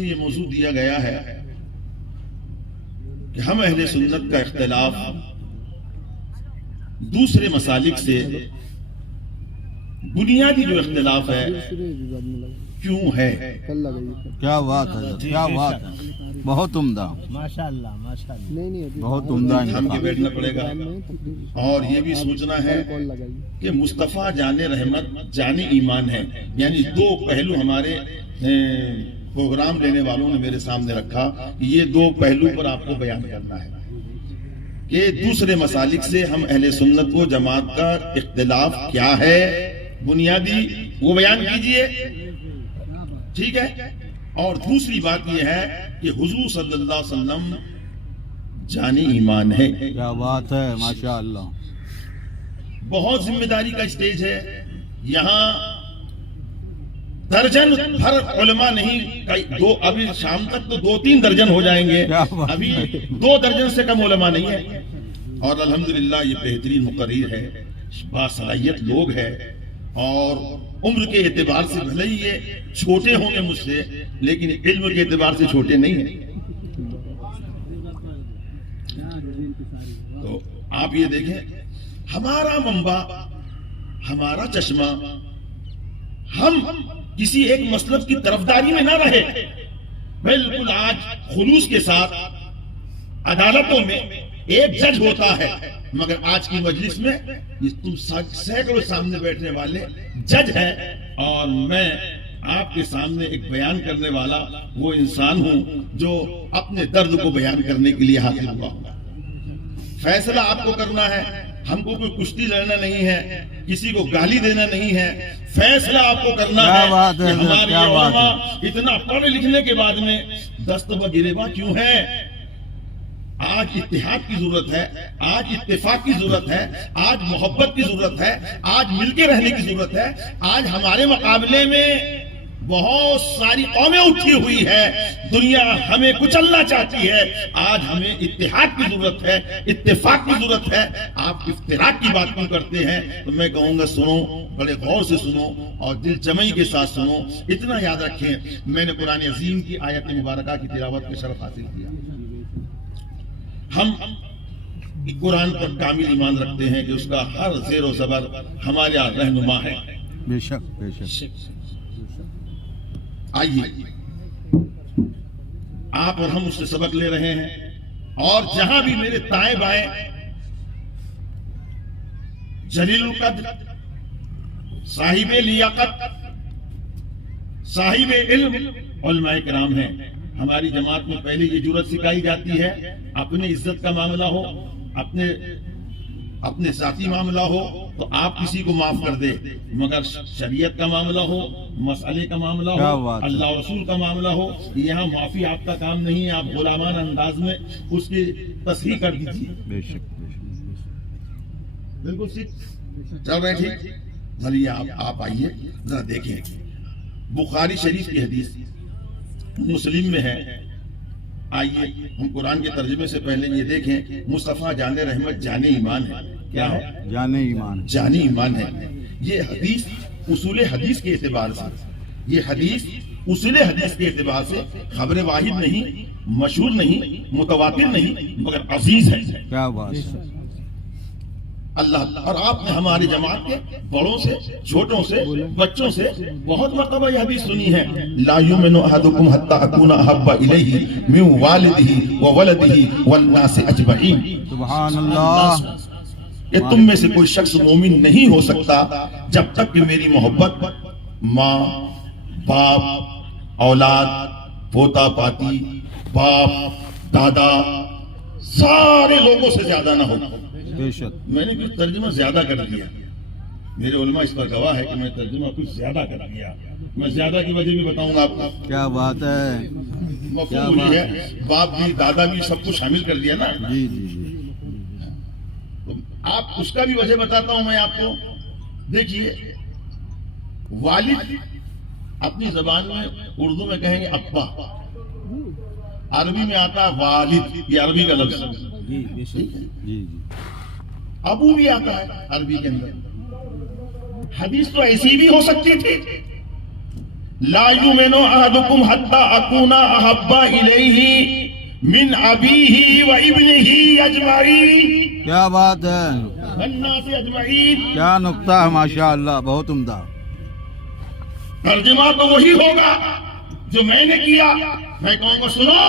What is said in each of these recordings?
یہ موضوع دیا گیا ہے کہ ہم اہل سنت کا اختلاف دوسرے مسالک سے بنیادی جو اختلاف ہے کیوں ہے؟ کیا بات ہے، کیا بات ہے، بہت عمدہ، ماشاءاللہ ماشاءاللہ، بہت عمدہ تھم کے بیٹھنا پڑے گا اور یہ بھی سوچنا ہے کہ مصطفیٰ جان رحمت جان ایمان ہے، یعنی دو پہلو ہمارے پروگرام لینے والوں نے میرے سامنے رکھا، یہ دو پہلو پر آپ کو بیان کرنا ہے کہ دوسرے مسالک سے ہم اہل سنت و جماعت کا اختلاف کیا ہے، بنیادی وہ بیان کیجئے، ٹھیک ہے؟ اور دوسری بات یہ ہے کہ حضور صلی اللہ علیہ وسلم جانی ایمان ہے۔ کیا بات ہے، ماشاءاللہ، بہت ذمہ داری کا اسٹیج ہے، یہاں درجن بھر علماء نہیں، دو ابھی شام تک تو 2-3 درجن ہو جائیں گے، ابھی 2 درجن سے کم علماء نہیں ہے، اور الحمدللہ یہ بہترین مقرر ہے، باصلاحیت لوگ ہے، اور عمر کے اعتبار سے بھلے ہی یہ چھوٹے ہوں گے مجھ سے، لیکن علم کے اعتبار سے چھوٹے نہیں ہیں۔ تو آپ یہ دیکھیں، ہمارا منبع، ہمارا چشمہ، ہم کسی ایک مسلک کی طرفداری میں نہ رہے، بالکل آج خلوص کے ساتھ عدالتوں میں ایک جج ہوتا ہے، مگر آج کی مجلس میں تم سینکڑوں سامنے بیٹھنے والے جج ہیں، اور میں آپ کے سامنے ایک بیان کرنے والا وہ انسان ہوں جو اپنے درد کو بیان کرنے کے لیے حاضر ہوا ہوں۔ فیصلہ آپ کو کرنا ہے، ہم کو کوئی کشتی لڑنا نہیں ہے، کسی کو گالی دینا نہیں ہے، فیصلہ آپ کو کرنا ہے کہ ہمارے علماء اتنا پڑھ لکھنے کے بعد میں دست و گریباں کیوں ہے؟ آج اتحاد کی ضرورت ہے، آج اتفاق کی ضرورت ہے، آج محبت کی ضرورت ہے، آج مل کے رہنے کی ضرورت ہے۔ آج ہمارے مقابلے میں بہت ساری قومیں اٹھی ہوئی ہے، دنیا ہمیں کچلنا چاہتی ہے، آج ہمیں اتحاد کی ضرورت ہے، اتفاق کی ضرورت ہے۔ آپ افتراق کی بات کیوں کرتے ہیں؟ تو میں کہوں گا سنو، بڑے غور سے سنو اور دل جمعی کے ساتھ سنو۔ اتنا یاد رکھیں، میں نے قرآن عظیم کی آیت مبارکہ کی تلاوت کا شرف حاصل کیا۔ ہم قرآن پر کامل ایمان رکھتے ہیں کہ اس کا ہر زیر و زبر ہمارے رہنما ہے۔ بے شک، بے شک۔ آئیے آپ اور ہم اس سے سبق لے رہے ہیں، اور جہاں بھی میرے دائیں بائیں جلیل القدر، صاحب لیاقت، صاحب علم علماء کرام ہیں۔ ہماری جماعت میں پہلے یہ جرات سکھائی جاتی ہے، اپنے عزت کا معاملہ ہو، اپنے ذاتی معاملہ ہو تو آپ کسی کو معاف کر دے، مگر شریعت کا معاملہ ہو، مسئلے کا معاملہ ہو، اللہ اور رسول کا معاملہ ہو، یہاں معافی آپ کا کام نہیں ہے، آپ غلامان انداز میں اس کی تصحیح کر دیجیے۔ بے شک، بالکل چل رہے ٹھیک؟ چلیے آپ آئیے ذرا دیکھیں، بخاری شریف کی حدیث مسلم میں ہے۔ آئیے ہم قرآن کے ترجمے سے پہلے یہ دیکھیں، مصطفیٰ جان رحمت جان ایمان ہے۔ کیا ہے؟ جان ایمان، جانی ایمان ہے۔ یہ حدیث اصول حدیث کے اعتبار سے، یہ حدیث اصول حدیث کے اعتبار سے خبر واحد نہیں، مشہور نہیں، متواتر نہیں، مگر عزیز ہے۔ کیا بات ہے، اللہ اور آپ نے ہماری جماعت کے بڑوں سے، چھوٹوں سے، بچوں سے بہت مرتبہ یہ حدیث سنی ہے، لا یؤمن احدکم حتی اکون احب الیہ من والدہ وولدہ والناس اجمعین۔ سبحان اللہ، کہ تم میں سے کوئی شخص مومن نہیں ہو سکتا جب تک کہ میری محبت ماں، باپ، اولاد، پوتا پاتی، باپ، دادا، سارے لوگوں سے زیادہ نہ ہو۔ بے شک، میں نے کچھ ترجمہ زیادہ کر دیا، میرے علماء اس پر گواہ ہے کہ میں ترجمہ کچھ زیادہ کر دیا، میں زیادہ کی وجہ بھی بتاؤں گا آپ کو۔ کیا بات ہے، مفہوم وہی ہے، باپ بھی دادا بھی سب کو شامل کر دیا نا۔ جی جی جی، آپ اس کا بھی وجہ بتاتا ہوں میں آپ کو۔ دیکھیے، والد اپنی زبان میں اردو میں کہیں گے ابا، عربی میں آتا ہے والد، یہ عربی کا لفظ ہے، جی بے شک، جی جی، ابو بھی آتا ہے عربی کے اندر۔ حدیث تو ایسی بھی ہو سکتی تھی لا یؤمن احدکم حتی اکون احب الیہ من ابیہ و ابنہ اجمعین کیا بات ہے، والناس اجمعین. کیا نقطہ ہے، ماشاء اللہ، بہت عمدہ. ترجمہ تو وہی ہوگا جو میں نے کیا. میں کہوں گا سنو،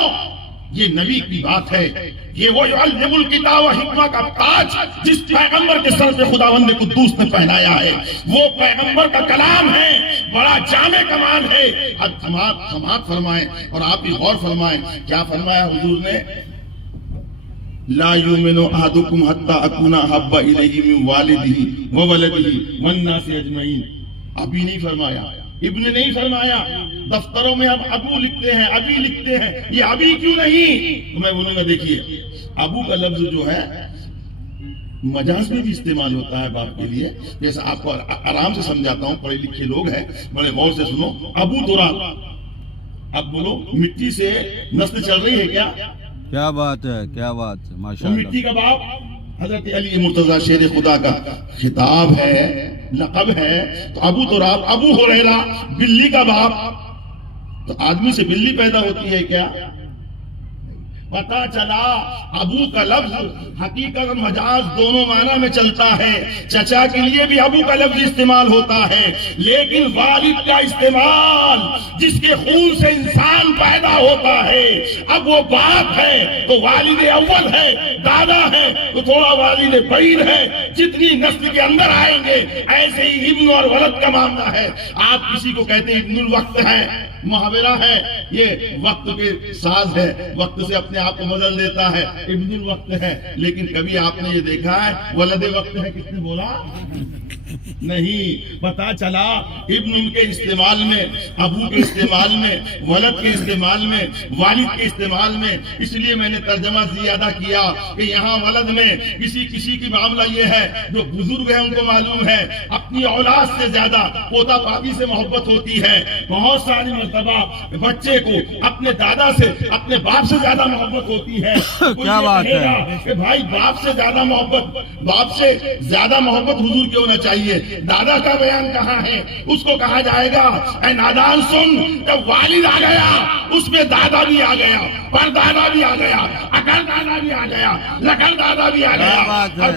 یہ نبی کی بات ہے. یہ وہ یعلم الکتاب و حکمہ کا تاج جس پیغمبر کے سر پہ خداوند قدوس نے پہنایا ہے، وہ پیغمبر کا کلام ہے، بڑا جامع کمال ہے. اب سماعت فرمائیں اور آپ بھی غور فرمائیں. کیا فرمایا حضور نے؟ لا یؤمن احدکم حتی اکون احب الیہ من والدہ وولدہ والناس اجمعین. ابھی نہیں فرمایا، ابن نہیں فرمایا. دفتروں میں ہم ابو لکھتے ہیں، ابھی لکھتے ہیں، یہ ابھی کیوں نہیں؟ تو میں بولوں گا دیکھیے، ابو کا لفظ جو ہے مجاز میں بھی استعمال ہوتا ہے باپ کے لیے. جیسا آپ کو آرام سے سمجھاتا ہوں، پڑھے لکھے لوگ ہیں، بڑے غور سے سنو. ابو تراب، اب بولو مٹی سے نسل چل رہی ہے کیا؟ کیا بات ہے، کیا بات ہے، ماشاء وہ اللہ. مٹی کا باپ حضرت علی مرتضی شیر خدا کا خطاب ہے، لقب ہے. تو ابو تراب، ابو ہریرہ، بلی کا باپ. تو آدمی سے بلی پیدا ہوتی ہے کیا؟ پتا چلا ابو کا لفظ حقیقت اور مجاز دونوں معنی میں چلتا ہے. چچا کے لیے بھی ابو کا لفظ استعمال ہوتا ہے، لیکن والد کا استعمال جس کے خون سے انسان پیدا ہوتا ہے. اب وہ باپ ہے تو والد اول ہے، دادا ہے تو تھوڑا والد بعید ہے. جتنی نسل کے اندر آئیں گے ایسے ہی ابن اور ولد کا معاملہ ہے. آپ کسی کو کہتے ہیں ابن الوقت ہے، محاورہ ہے، یہ وقت کے ساز ہے، وقت سے اپنے آپ کو بدل دیتا ہے، ابن الوقت ہے. لیکن کبھی آپ نے یہ دیکھا ہے ولد وقت ہے؟ کس نے بولا؟ نہیں. پتا چلا ابن ان کے استعمال میں، ابو کے استعمال میں، ولد کے استعمال میں، والد کے استعمال میں. اس لیے میں نے ترجمہ زیادہ کیا کہ یہاں ولد میں کسی کی معاملہ یہ ہے جو بزرگ ہیں ان کو معلوم ہے اپنی اولاد سے زیادہ پوتا پاتی سے محبت ہوتی ہے. بہت ساری مرتبہ بچے کو اپنے دادا سے، اپنے باپ سے زیادہ محبت ہوتی ہے. کیا بات ہے کہ بھائی باپ سے زیادہ محبت، باپ سے زیادہ محبت حضور کی ہونا چاہیے. دادا کا بیان کہاں ہے؟ اس کو کہا جائے گا اے نادان سن، جب والد آ گیا اس میں دادا بھی آ گیا، پر دادا بھی آ گیا، اکڑ دادا بھی آ گیا، لکڑ دادا بھی آ گیا، اور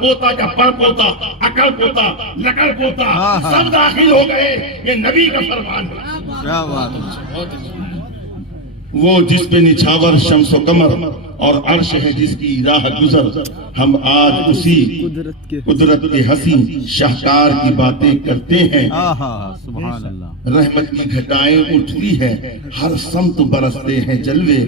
پوتا کا پر پوتا، اکڑ پوتا، لکڑ پوتا سب داخل ہو گئے. یہ نبی کا فرمان ہے. کیا بات ہے. وہ جس پہ نچھاور شمس و قمر اور عرش ہے جس کی راہ گزر، ہم آج اسی قدرت کے حسین شاہکار کی باتیں کرتے ہیں. سبحان اللہ. رحمت کی گھٹائیں اٹھتی ہے، ہر سمت برستے ہیں جلوے،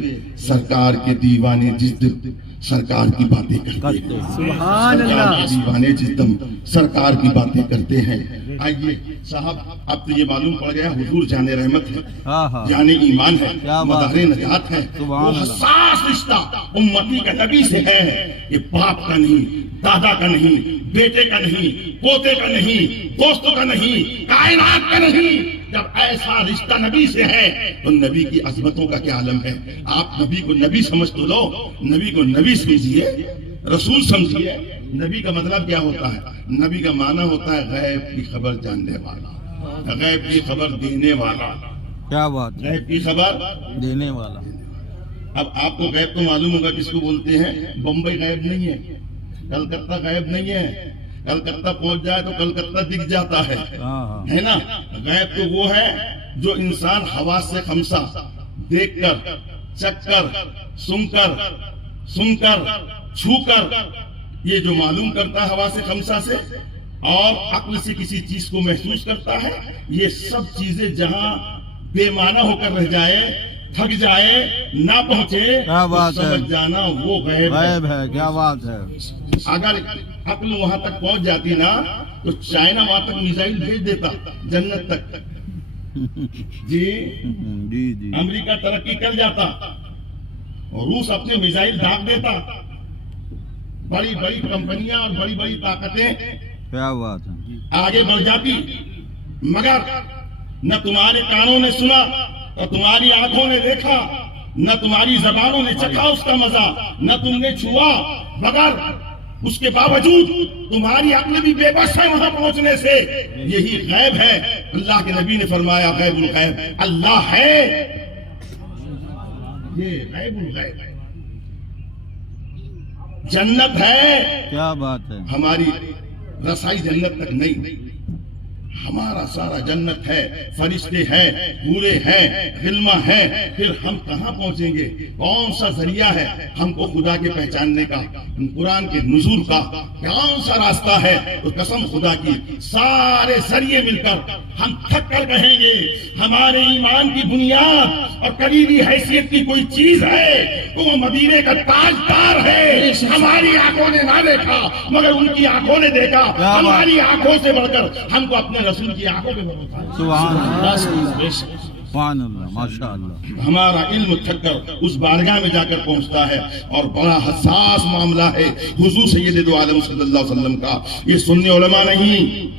سرکار کے دیوانے جس دم سرکار کی باتیں کرتے ہیں. سبحان سرکار اللہ. کے دیوانے جس دم سرکار کی باتیں کرتے ہیں. آئیے صاحب، اب تو یہ معلوم پڑ گیا حضور جان رحمت ہے، جان ایمان ہے، مدار نجات ہے. وہ حساس رشتہ امتی کا نبی سے ہے. یہ باپ کا نہیں، دادا کا نہیں، بیٹے کا نہیں، پوتے کا نہیں، دوستوں کا نہیں، کائنات کا نہیں. جب ایسا رشتہ نبی سے ہے تو نبی کی عظمتوں کا کیا عالم ہے. آپ نبی کو نبی سمجھ تو لو، نبی کو نبی سمجھیے، رسول سمجھیے. نبی کا مطلب کیا ہوتا ہے؟ نبی کا معنی ہوتا ہے غیب کی خبر جاننے والا، غیب کی خبر دینے والا. کیا بات ہے. غیب کی خبر دینے والا. اب آپ کو غیب تو معلوم ہوگا کس کو بولتے ہیں. بمبئی غیب نہیں ہے، کلکتہ غیب نہیں ہے. کلکتہ پہنچ جائے تو کلکتہ دکھ جاتا ہے نا. غیب تو وہ ہے جو انسان حواس سے خمسہ دیکھ کر، چکھ کر، سن کر، چھو کر، یہ جو معلوم کرتا ہے حواس سے خمسہ سے، اور عقل سے کسی چیز کو محسوس کرتا ہے. یہ سب چیزیں جہاں بے معنی ہو کر رہ جائے، تھک جائے، نہ پہنچے، سمجھ جانا وہ غیب ہے. کیا بات ہے. اگر عقل وہاں تک پہنچ جاتی نا تو چائنا وہاں تک میزائل بھیج دیتا، جنت تک. جی امریکہ ترقی کر جاتا، روس اپنے میزائل داغ دیتا، بڑی بڑی کمپنیاں اور بڑی بڑی طاقتیں کیا بات ہے آگے بڑھ جاتی. مگر نہ تمہارے کانوں نے سنا، نہ تمہاری آنکھوں نے دیکھا، نہ تمہاری زبانوں نے چکھا اس کا مزہ، نہ تم نے چھوا. مگر اس کے باوجود تمہاری عقل بھی بے بس ہے وہاں پہنچنے سے. یہی غیب ہے. اللہ کے نبی نے فرمایا غیب الغیب اللہ ہے، یہ غیب الغیب ہے، جنت ہے، کیا بات ہے، ہماری رسائی جنت تک نہیں، ہمارا سارا جنت ہے، فرشتے ہیں، حورے ہیں، غلمہ ہیں، پھر ہم کہاں پہنچیں گے؟ کون سا ذریعہ ہے ہم کو خدا کے پہچاننے کا، قرآن کے نزول کا کون سا راستہ ہے؟ تو قسم خدا کی سارے ذریعے مل کر ہم تھک کر کہیں گے ہمارے ایمان کی بنیاد اور قریبی حیثیت کی کوئی چیز ہے تو وہ مدینے کا تاجدار ہے، ہماری آنکھوں نے نہ دیکھا مگر ان کی آنکھوں نے دیکھا، ہماری آنکھوں سے بڑھ کر ہم کو اپنے رسول کی آنکھوں پہ بھروسہ ہے۔ سبحان اللہ، سبحان اللہ، ماشاء اللہ۔ ہمارا علم تھک کر اس بارگاہ میں جا کر پہنچتا ہے اور بڑا حساس معاملہ ہے حضور سید عالم صلی اللہ علیہ وسلم کا۔ یہ سنی علماء نہیں،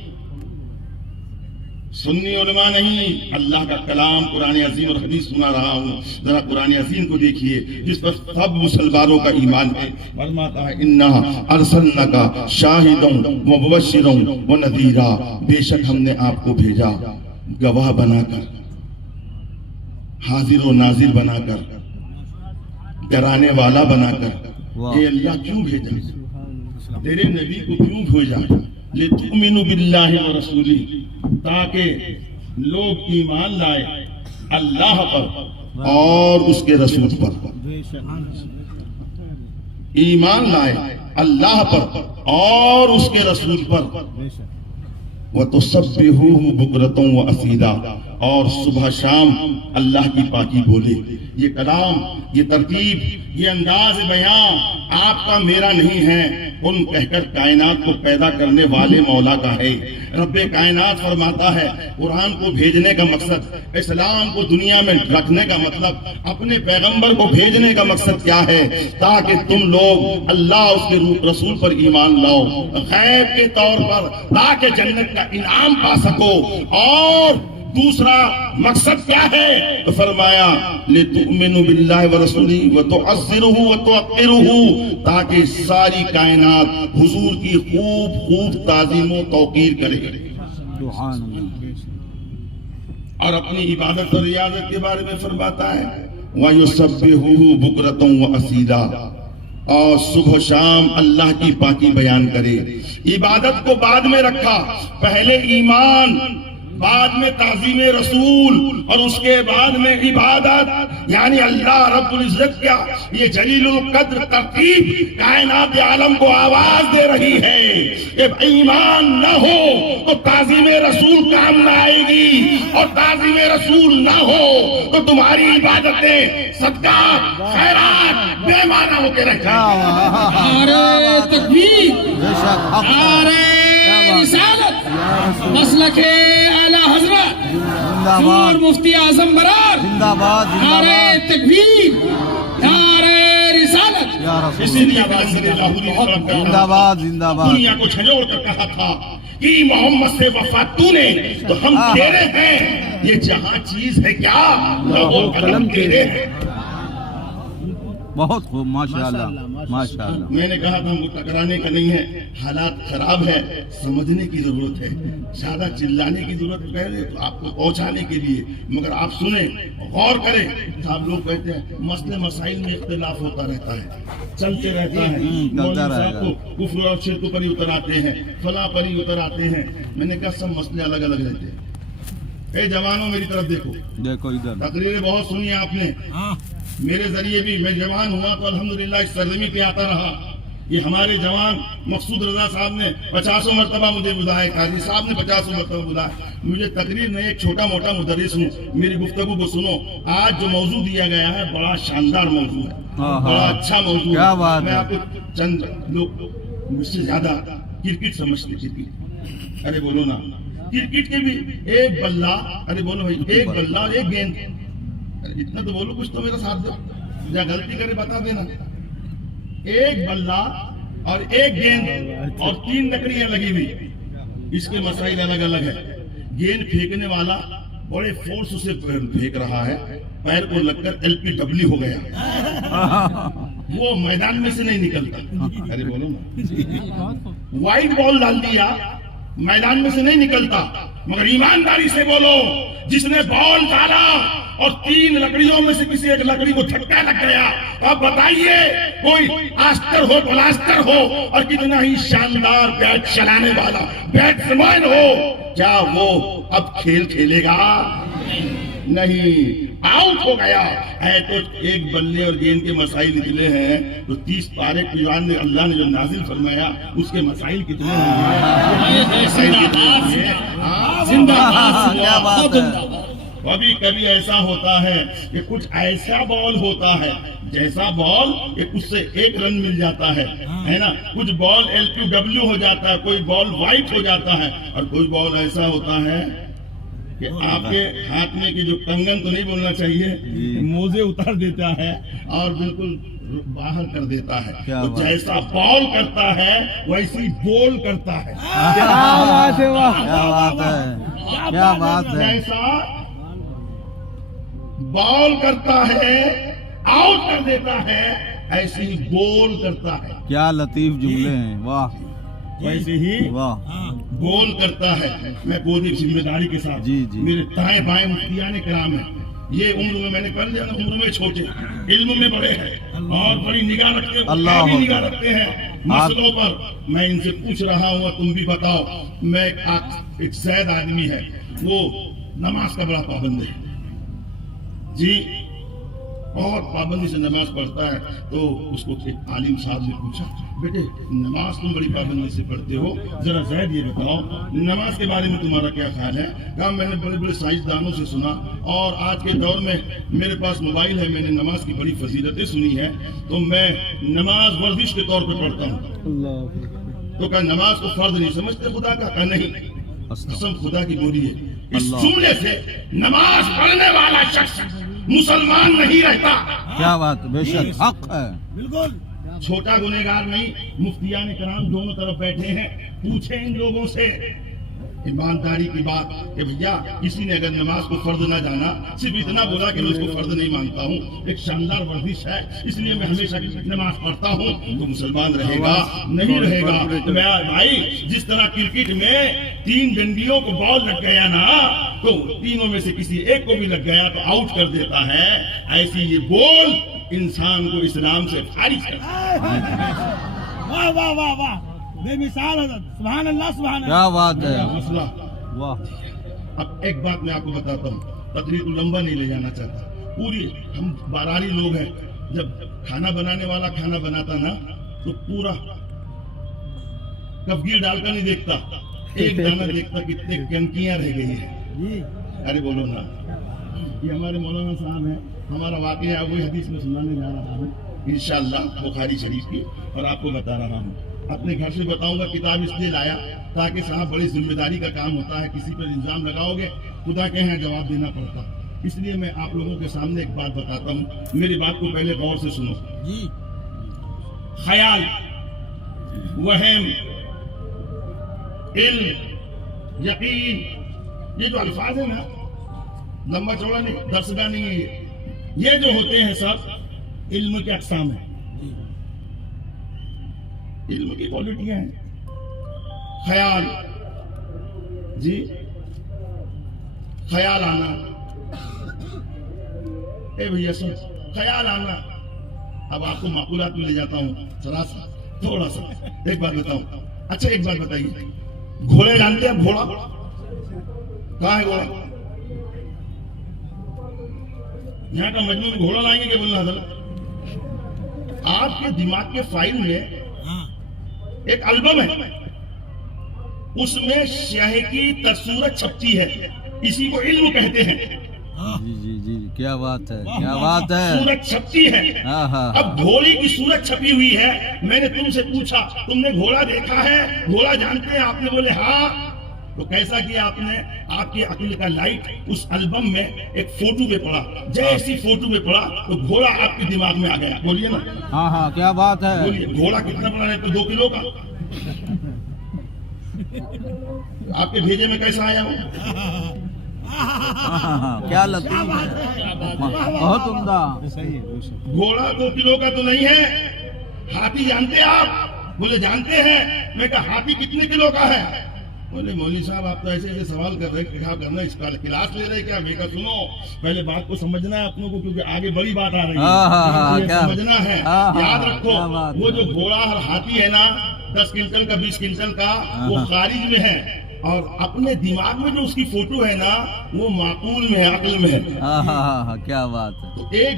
سنی علماء نہیں، اللہ کا کلام قرآن عظیم اور حدیث سنا رہا ہوں، ذرا قرآن عظیم کو دیکھیے جس پر سب مسلمانوں کا ایمان ہے۔ فرماتا ہے انا ارسلناک شاہدا ومبشرا ونذیرا، بے شک ہم نے آپ کو بھیجا گواہ بنا کر، حاضر و ناظر بنا کر، ڈرانے والا بنا کر۔ اے اللہ کیوں بھیجا؟ تیرے نبی کو کیوں بھیجا؟ لتؤمنوا باللہ ورسولہ، تاکہ لوگ ایمان لائے اللہ پر اور اس کے رسول پر، ایمان لائے اللہ پر اور اس کے رسول پر، وَتُسَبِّحُوهُ بُكْرَةً وَأَصِيلًا، اور صبح شام اللہ کی پاکی بولے۔ یہ کلام، یہ ترتیب، یہ انداز بیان آپ کا میرا نہیں ہے، ان کہہ کر کائنات کو پیدا کرنے والے مولا کا ہے۔ رب کائنات فرماتا ہے قرآن کو بھیجنے کا مقصد، اسلام کو دنیا میں رکھنے کا مطلب، اپنے پیغمبر کو بھیجنے کا مقصد کیا ہے؟ تاکہ تم لوگ اللہ اس کے رسول پر ایمان لاؤ غیب کے طور پر، تاکہ جنت کا انعام پا سکو۔ اور دوسرا مقصد کیا ہے؟ تو فرمایا لِتُؤْمِنُوا بِاللَّهِ وَرَسُولِهِ وَتُعَزِّرُوهُ وَتُوَقِّرُوهُ، تاکہ ساری کائنات حضور کی خوب خوب تعظیم و توقیر کرے۔ سبحان اللہ۔ اور اپنی عبادت اور ریاضت کے بارے میں فرماتا ہے وَيُسَبِّحُوهُ بُكْرَةً وَأَصِيلًا، اور صبح شام اللہ کی پاکی بیان کرے۔ عبادت کو بعد میں رکھا، پہلے ایمان، بعد میں تعظیم رسول، اور اس کے بعد میں عبادت، یعنی اللہ رب العزت کیا یہ جلیل القدر ترتیب کائنات عالم کو آواز دے رہی ہے کہ ایمان نہ ہو تو تعظیم رسول کام نہ آئے گی، اور تعظیم رسول نہ ہو تو تمہاری عبادتیں صدقات خیرات بے معنی ہو کے رہ جائیں۔ نعرہ تکبیر، نعرہ رسالت، مسلک اعلی حضرت حضور مفتی اعظم برار، نعرہ تکبیر، نعرہ رسالت۔ اسی لیے زندہ باد، زندہ باد۔ دنیا کو جھنجھوڑ کر کہا تھا کہ محمد سے وفا تو نے تو ہم تیرے ہیں، یہ جہاں چیز ہے کیا لوح قلم تیرے ہیں۔ بہت خوب، ماشاء اللہ، ماشاء اللہ۔ میں نے کہا تھا ہم کو ٹکرانے کا نہیں ہے، حالات خراب ہے، سمجھنے کی ضرورت ہے، زیادہ چلانے کی ضرورت پہلے تو آپ کو پہنچانے کے لیے، مگر آپ سنیں غور کریں۔ صاحب لوگ کہتے ہیں مسئلے مسائل میں اختلاف ہوتا رہتا ہے، چلتے رہتا ہے، مولوی صاحب کو کفر اور شرک پر ہی اتر آتے ہیں، فلاں پر ہی اتر آتے ہیں۔ میں نے کہا سب مسئلے الگ الگ رہتے ہیں۔ اے جوانوں میری طرف دیکھو، دیکھو ادھر، تقریریں بہت سنی آپ نے، میرے ذریعے بھی، میں جوان ہوا تو الحمدللہ اس سرزمین پہ آتا رہا۔ یہ ہمارے جوان مقصود رضا صاحب نے 50 مرتبہ مجھے بلایا، قاضی صاحب نے 50 مرتبہ بلایا۔ مجھے تقریر نہیں، ایک چھوٹا موٹا مدرس ہوں، میری گفتگو کو سنو۔ آج جو موضوع دیا گیا ہے بڑا شاندار موضوع ہے، بڑا اچھا موضوع ہے۔ میں آپ کو چند لوگ مجھ سے زیادہ کرکٹ سمجھتے، کرکٹ، ارے بولو نا، کرکٹ کے بھی ایک بلہ، ارے بولو بھائی، ایک بلہ اور ایک گیند، اتنا تو بولو، کچھ تو میرا ساتھ دو، یا غلطی کرے بتا دینا۔ ایک بلہ اور ایک گیند اور 3 لکڑیاں لگی ہوئی، اس کے مسائل الگ الگ ہے۔ گیند پھینکنے والا بڑے فورس سے پھینک رہا ہے، پیر کو لگ کر LPW ہو گیا، وہ میدان میں سے نہیں نکلتا۔ ارے بولو نا، وائٹ بال ڈال دیا، میدان میں سے نہیں نکلتا، مگر ایمانداری سے بولو، جس نے بال ڈالا اور 3 لکڑیوں میں سے کسی ایک لکڑی کو دھکا لگ گیا، تو اب بتائیے کوئی آستر ہو پلاسٹر ہو اور کتنا ہی شاندار بیٹ چلانے والا بیٹسمین ہو، کیا وہ اب کھیل کھیلے گا؟ نہیں، آؤٹ ہو گیا ہے۔ تو ایک بلے اور گیند کے مسائل نکلے ہیں، تو 30 پارے قرآن نے اللہ نے جو نازل فرمایا اس کے مسائل کتنے ہیں؟ زندہ باد، کیا بات ہے۔ کبھی کبھی ایسا ہوتا ہے کہ کچھ ایسا بال ہوتا ہے جیسا بال کہ اس سے 1 رن مل جاتا ہے نا، کچھ بال LQW ہو جاتا ہے، کوئی بال وائٹ ہو جاتا ہے، اور کوئی بال ایسا ہوتا ہے کہ آپ کے ہاتھ میں کی جو کنگن تو نہیں بولنا چاہیے، موزے اتار دیتا ہے اور بالکل باہر کر دیتا ہے۔ تو جیسا بال کرتا ہے ویسی بول کرتا ہے، کیا بات ہے، کیا بات ہے۔ جیسا بال کرتا ہے آؤٹ کر دیتا ہے، ایسے ہی گول کرتا ہے، کیا لطیف جملے ہیں، واہ ویسے ہی واہ۔ گول کرتا ہے۔ میں پوری ذمہ داری کے ساتھ، جی جی، میرے دائیں بائیں مفتیان کرام ہیں، یہ عمر میں میں نے کر لیا نا، عمر میں چھوٹے، علم میں بڑے ہیں اور بڑی نگاہ رکھتے ہیں، اللہ نگاہ رکھتے ہیں مسئلوں پر۔ میں ان سے پوچھ رہا ہوں اور تم بھی بتاؤ، میں ایک زید آدمی ہے، وہ نماز کا بڑا پابند ہے جی، اور پابندی سے نماز پڑھتا ہے۔ تو اس کو ایک عالم صاحب نے پوچھا، بیٹے نماز تم بڑی پابندی سے پڑھتے ہو، ذرا زید یہ بتاؤ نماز کے بارے میں تمہارا کیا خیال ہے؟ کہا میں نے بڑے بڑے سائنسدانوں سے سنا، اور آج کے دور میں میرے پاس موبائل ہے، میں نے نماز کی بڑی فضیلتیں سنی ہیں، تو میں نماز ورزش کے طور پہ پڑھتا ہوں۔ تو کہا نماز کو فرض نہیں سمجھتے خدا کا؟ کہا نہیں، قسم خدا کی بولی ہے۔ اس جملے سے نماز پڑھنے والا شخص مسلمان نہیں رہتا۔ کیا بات، بے شک حق ہے، بالکل چھوٹا گنہگار نہیں، مفتیان کرام دونوں طرف بیٹھے ہیں، پوچھیں ان لوگوں سے ایمانداری کی بات کہ بھیا کسی نے اگر نماز کو فرض نہ جانا، صرف اتنا بولا کہ میں اس کو فرض نہیں مانتا ہوں، ایک شاندار ورزش ہے اس لیے میں ہمیشہ نماز پڑھتا ہوں، تو مسلمان رہے گا؟ نہیں رہے گا۔ تو میں بھائی جس طرح کرکٹ میں 3 ڈنڈیوں کو بال لگ گیا نا، تو تینوں میں سے کسی ایک کو بھی لگ گیا تو آؤٹ کر دیتا ہے، ایسی یہ بول انسان کو اسلام سے خارج کرتا ہے۔ واہ واہ واہ واہ، بے مثال حضرت، سبحان اللہ سبحان اللہ۔ کیا بات ہے، مسئلہ واہ۔ اب ایک بات میں آپ کو بتاتا ہوں، تقریر کو لمبا نہیں لے جانا چاہتا، پوری ہم باراری لوگ ہیں، جب کھانا بنانے والا کھانا بناتا نا تو پورا کفگیر ڈال کر نہیں دیکھتا، ایک دانہ دیکھتا کتنے کنکیاں رہ گئی ہیں۔ ارے بولو نا، یہ ہمارے مولانا صاحب ہیں، ہمارا واقعہ وہی حدیث میں سنانے جا رہا ہوں انشاءاللہ بخاری شریف کی، اور آپ کو بتا رہا ہوں، اپنے گھر سے بتاؤں گا، کتاب اس لیے لایا تاکہ صاحب بڑی ذمہ داری کا کام ہوتا ہے، کسی پر الزام لگاؤ گے خدا کے ہیں جواب دینا پڑتا، اس لیے میں آپ لوگوں کے سامنے ایک بات بتاتا ہوں، میری بات کو پہلے غور سے سنو۔ خیال، وہم، علم، یقین، یہ جو الفاظ ہیں نا، لمبا چوڑا نہیں، درسگاہ نہیں ہے، یہ جو ہوتے ہیں سب علم کے اقسام ہیں، علم کی کوالٹیاں ہیں۔ خیال جی، خیال آنا، اے بھیا سن، خیال آنا۔ اب آپ کو معقولات میں لے جاتا ہوں ذرا سا، تھوڑا سا ایک بات بتاؤں۔ اچھا ایک بات بتائیے، گھوڑے جانتے ہیں؟ گھوڑا کہاں ہے؟ گھوڑا یہاں کا مجموعہ میں گھوڑا لائیں گے کہ بولنا حضرت؟ آپ کے دماغ کے فائل میں ایک البم ہے، اس میں شہ کی تصورت چھپتی ہے، اسی کو علم کہتے ہیں۔ جی جی جی، کیا بات ہے، کیا بات ہے، صورت چھپتی ہے۔ اب گھوڑے کی صورت چھپی ہوئی ہے، میں نے تم سے پوچھا تم نے گھوڑا دیکھا ہے، گھوڑا جانتے ہیں؟ آپ نے بولے ہاں۔ تو کیسا کیا آپ نے؟ آپ کی عقل کا لائٹ اس البم میں ایک فوٹو پہ پڑا، جیسی فوٹو پہ پڑا تو گھوڑا آپ کے دماغ میں آ گیا۔ بولیے نا، ہاں ہاں، کیا بات ہے، بولیے گھوڑا کتنا بڑا ہے؟ تو 2 کلو کا۔ آپ کے بھیجے میں کیسا آیا وہ؟ کیا لطیف، بہت عمدہ۔ گھوڑا 2 کلو کا تو نہیں ہے۔ ہاتھی جانتے ہیں آپ؟ بولے جانتے ہیں۔ میں کہا ہاتھی کتنے کلو کا ہے؟ بولے مولوی صاحب آپ تو ایسے ایسے سوال کر رہے ہیں، کیا کرنا ہے، اس کا کلاس لے رہے کیا؟ میں کہا سنو، پہلے بات کو سمجھنا ہے اپنوں کو، کیونکہ آگے بڑی بات آ رہی ہے، یہ سمجھنا ہے۔ یاد رکھو وہ جو گھوڑا اور ہاتھی ہے نا 10 کنٹل کا 20 کنٹل کا، وہ خارج میں ہے، اور اپنے دماغ میں جو اس کی فوٹو ہے نا وہ معقول میں ہے، عقل میں ہے۔ کیا بات ہے۔ تو ایک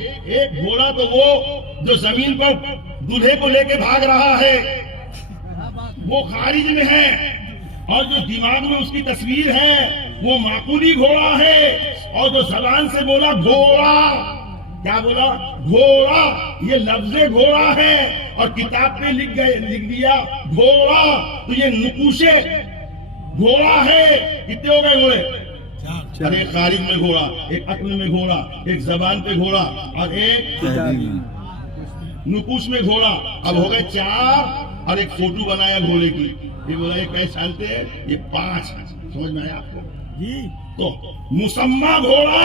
گھوڑا تو وہ جو زمین پر دولہے کو لے کے بھاگ رہا ہے وہ خارج میں ہے، اور جو دماغ میں اس کی تصویر ہے وہ معقولی گھوڑا ہے، اور جو زبان سے بولا گھوڑا، کیا بولا؟ گھوڑا، یہ لفظ گھوڑا ہے، اور کتاب پہ لکھ دیا گھوڑا، تو یہ نقوشے گھوڑا ہے۔ کتنے ہو گئے گھوڑے؟ ایک خارج میں گھوڑا، ایک عقل میں گھوڑا، ایک زبان پہ گھوڑا، اور ایک نقوش میں گھوڑا۔ اب ہو گئے 4، اور ایک فوٹو بنایا گھوڑے کی، یہ بولا یہ کیسے چلتے ہیں، یہ 5۔ سمجھ میں آیا آپ کو؟ جی تو مسمى گھوڑا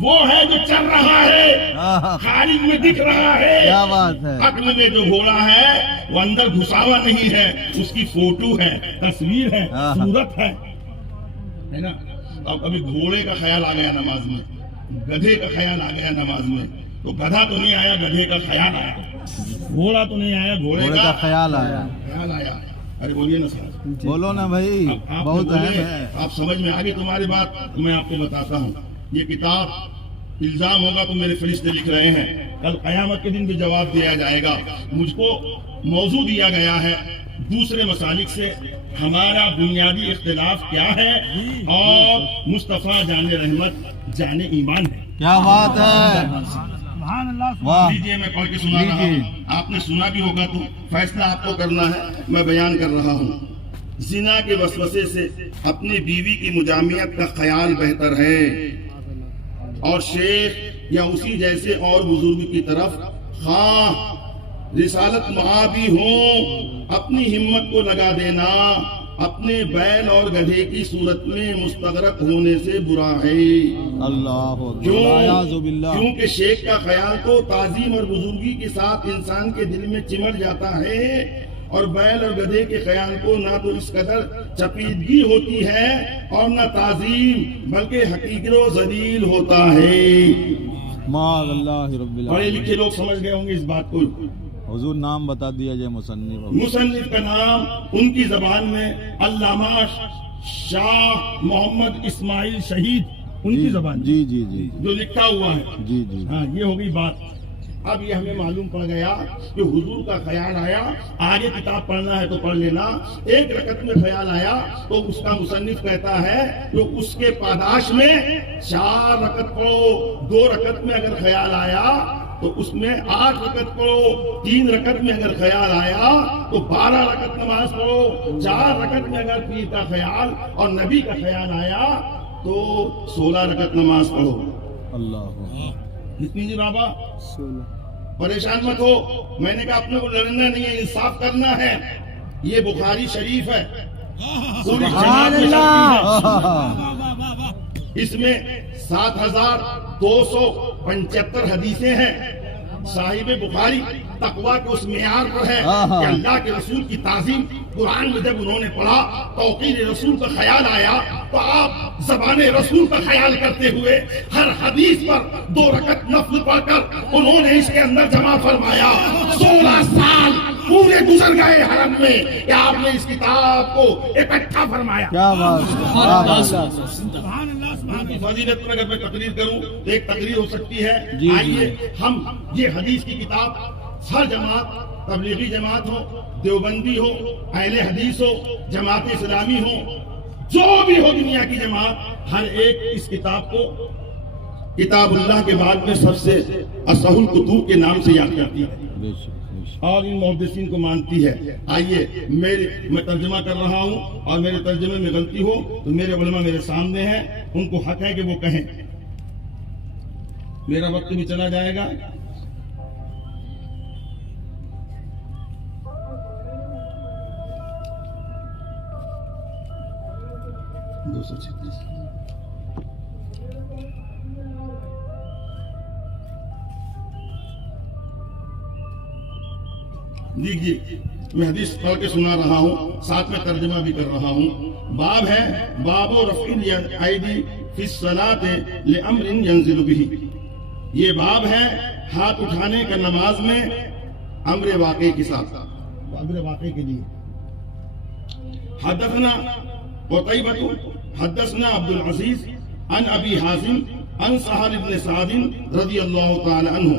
وہ ہے جو چل رہا ہے، خارج میں دکھ رہا ہے۔ کیا بات ہے۔ عقل میں جو گھوڑا ہے وہ اندر گھسا ہوا نہیں ہے، اس کی فوٹو ہے، تصویر ہے، صورت ہے نا۔ اب کبھی گھوڑے کا خیال آ گیا نماز میں، گدھے کا خیال آ گیا نماز میں، تو گدھا تو نہیں آیا، گدھے کا خیال آیا، گھوڑا تو نہیں آیا، گھوڑے کا خیال آیا۔ خیال آیا۔ ارے بولیے نا سر، بولو نا بھائی، آپ بہت بولے، اہم ہے۔ آپ سمجھ میں آگے تمہاری بات، میں آپ کو بتاتا ہوں۔ یہ کتاب الزام ہوگا تو میرے فرشتے لکھ رہے ہیں، کل قیامت کے دن بھی جواب دیا جائے گا۔ مجھ کو موضوع دیا گیا ہے دوسرے مسالک سے ہمارا بنیادی اختلاف کیا ہے، اور مصطفیٰ جان رحمت جان ایمان ہے۔ کیا بات ہے، سبحان اللہ۔ واہ۔ لیجیے میں پڑھ کے سنا رہا ہوں، آپ نے سنا بھی ہوگا تو فیصلہ آپ کو کرنا ہے، میں بیان کر رہا ہوں۔ زنا کے وسوسے سے اپنی بیوی کی مجامعت کا خیال بہتر ہے، اور شیخ یا اسی جیسے اور بزرگ کی طرف خواہ رسالت معابی ہوں، اپنی ہمت کو لگا دینا اپنے بیل اور گدھے کی صورت میں مستغرق ہونے سے برا ہے۔ اللہ باللہ۔ کیونکہ شیخ کا خیال تو تعظیم اور بزرگی کے ساتھ انسان کے دل میں چمٹ جاتا ہے، اور بیل اور گدھے کے خیال کو نہ تو اس قدر چپیدگی ہوتی ہے اور نہ تعظیم، بلکہ حقیقت و ذلیل ہوتا ہے۔ ماذ اللہ رب پڑھے العالمین۔ لکھے لوگ سمجھ گئے ہوں گے اس بات کو۔ حضور نام بتا دیا جائے مصنف۔ مصنف کا نام ان کی زبان میں علامہ شاہ محمد اسماعیل شہید، ان کی زبان جی جی جی جو لکھا ہوا ہے۔ جی جی۔ ہاں، یہ ہوگی بات۔ اب یہ ہمیں معلوم پڑ گیا کہ حضور کا خیال آیا، آگے کتاب پڑھنا ہے تو پڑھ لینا، ایک رکعت میں خیال آیا تو اس کا مصنف کہتا ہے کہ اس کے پاداش میں 4 رکعت پڑھو، 2 رکعت میں اگر خیال آیا تو اس میں 8 رکعت پڑھو، 3 رکعت میں اگر خیال آیا تو 12 رکعت نماز پڑھو، 4 رکعت میں اگر پیر کا خیال اور نبی کا خیال آیا تو 16 رکعت نماز پڑھو۔ اللہ کتنی جی بابا؟ پریشان مت ہو، میں نے کہا اپنے کو لڑنا نہیں ہے، انصاف کرنا ہے۔ یہ بخاری شریف ہے، پوری جماعت میں چلتی ہے۔ اس میں 7275 حدیثیں ہیں۔ صاحب بخاری تقویٰ کے اس معیار پر ہے کہ اللہ کے رسول کی تعظیم قرآن میں جب انہوں نے پڑھا، توقیر رسول کا خیال آیا تو آپ زبان رسول کا خیال کرتے ہوئے ہر حدیث پر 2 رکعت نفل پڑھ کر انہوں نے اس کے اندر جمع فرمایا۔ 16 سال پورے گزر گئے حرم میں کہ آپ نے اس کتاب کو اکٹھا فرمایا۔ کیا بات ہے۔ سبحان اللہ سبحان اللہ۔ فضیلت پر اگر میں تقریر کروں تو ایک تقریر ہو سکتی ہے۔ جی، آئیے ہم یہ حدیث کی کتاب ہر جماعت، تبلیغی جماعت ہو، دیوبندی ہو، اہل حدیث ہو، جماعت اسلامی ہو، جو بھی ہو دنیا کی جماعت، ہر ایک اس کتاب کو کتاب اللہ کے بعد میں سب سے اصح الکتب کے نام سے یاد کرتی ہے اور ان محدثین کو مانتی ہے۔ آئیے میں ترجمہ کر رہا ہوں، اور میرے ترجمے میں غلطی ہو تو میرے علماء میرے سامنے ہیں، ان کو حق ہے کہ وہ کہیں۔ میرا وقت بھی چلا جائے گا۔ دیکھیے میں حدیث پڑھ کے سنا رہا ہوں، ساتھ میں ترجمہ بھی کر رہا ہوں۔ باب ہے باب رفع الایدی فی الصلاۃ لامر ینزل بہ، یہ باب ہے ہاتھ اٹھانے کا نماز میں امر واقع کے ساتھ، امر واقع کے لیے۔ حدثنا قتیبہ حدثنا عبد العزیز عن ابی حازم عن سہل بن سعد رضی اللہ تعالی عنہ،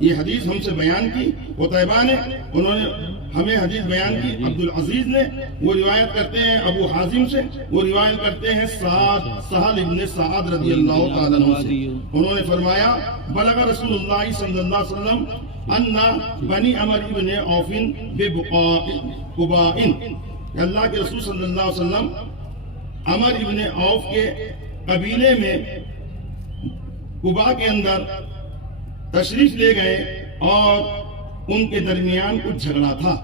یہ حدیث ہم سے بیان کی قتیبہ نے، انہوں نے ہمیں حدیث بیان کی عبد العزیز نے، وہ روایت کرتے ہیں ابو حازم سے، وہ روایت کرتے ہیں سہل بن سعد رضی اللہ تعالی عنہ سے، انہوں نے فرمایا بلغ رسول اللہ صلی اللہ علیہ وسلم ان بنی عمر بن عوف بقباء، اللہ کے رسول صلی اللہ علیہ وسلم عمر ابن عوف کے قبیلے میں قباء کے اندر تشریف لے گئے اور ان کے درمیان کچھ جھگڑا تھا۔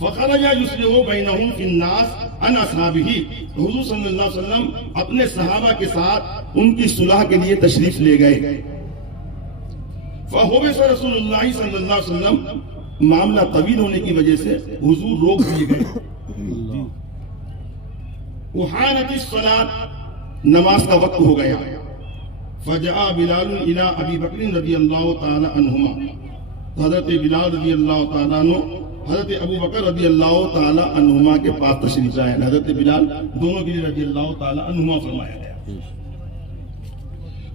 فخرج یصلح بینہم فی الناس عن اصحابہ، حضور صلی اللہ علیہ وسلم اپنے صحابہ کے ساتھ ان کی صلح کے لیے تشریف لے گئے۔ فحبس رسول اللہ صلی اللہ علیہ وسلم، معاملہ طویل ہونے کی وجہ سے حضور روک دیے گئے۔ وحانت الصلاۃ، نماز کا وقت ہو گیا۔ فجاء بلال الی ابی بکر رضی اللہ تعالی عنہما، حضرت بلال رضی اللہ تعالی عنہ حضرت ابو بکر رضی اللہ تعالی عنہما کے پاس تشریف لائے۔ حضرت بلال دونوں کے لیے رضی اللہ تعالی عنہما فرمایا گیا۔